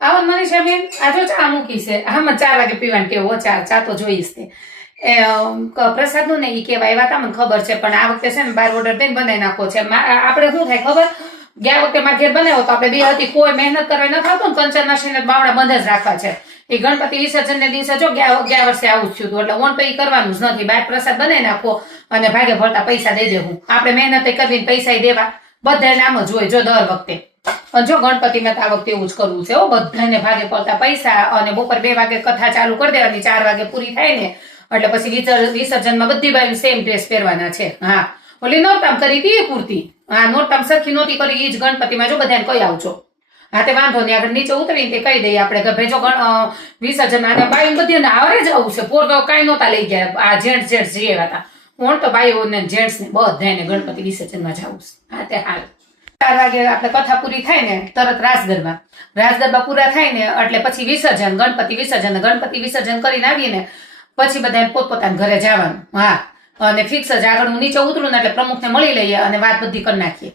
આવો મનીષા બેન આ જો ચા મૂકી છે આમાં 4 વાગે પીવાની ટેવ ચા તો જોઈશ તે પ્રસાદ નું ને ઈ કેવાય એવા તમને ખબર છે પણ આ વખતે છે ને બાર ઓર્ડર દઈને બનાવી નાખો છે આપણે શું થાય ખબર ગયા વખતે મારે ઘેર બનાવ્યો તો આપણે બે હતી કોઈ મહેનત કરવા ન થતું ને કંચન મશીન બાવડા બંધ જ રાખવા છે એ ગણપતિ વિસર્જન ને દિવસે જો ગયા વર્ષે આવું જ થયું હતું એટલે ઓન તો એ કરવાનું જ નથી બાર પ્રસાદ બનાવી નાખો અને ભાગે ભરતા પૈસા દઈ દેવું આપણે મહેનત કરીને પૈસા દેવા બધાને આમ જ હોય જો દર વખતે જો ગણપતિમાં તો આ વખતે એવું જ કરવું છે બધાને ભાગે પડતા પૈસા અને બપોર 2 વાગે કથા ચાલુ કરી દેવાની 4 વાગે પૂરી થાય ને એટલે પછી વિસર્જનમાં બધી બાઈ સેમ ડ્રેસ પહેરવાના છે હા ઓલી નોરતામ કરી હતી કુર્તી હા નોરતામ સરખી નહોતી કરી ઈ જ ગણપતિમાં જો બધાને કહી આવજો હા તે વાંધો નહીં આગળ નીચે ઉતરીને તે કહી દઈએ આપણે કે ભેજો વિસર્જન અને બાઈ બધી આવરે જ આવું છે પોર તો કઈ નહોતા લઈ ગયા આ જેન્ટ્સ જે હતા કોણ તો બાઈઓ ને જેન્ટ્સ ને બધાને ગણપતિ વિસર્જનમાં જવું હા તે હાલ 4 વાગે આપણે કથા પૂરી થાય ને તરત રાસ ગરબા પૂરા થાય ને એટલે પછી વિસર્જન ગણપતિ વિસર્જન કરીને આવીએ ને પછી બધા પોતપોતાના ઘરે જવાનું હા અને ફિક્સ જ આગળ હું નીચે ઉતરું ને એટલે પ્રમુખને મળી લઈએ અને વાત બધી કરી નાખીએ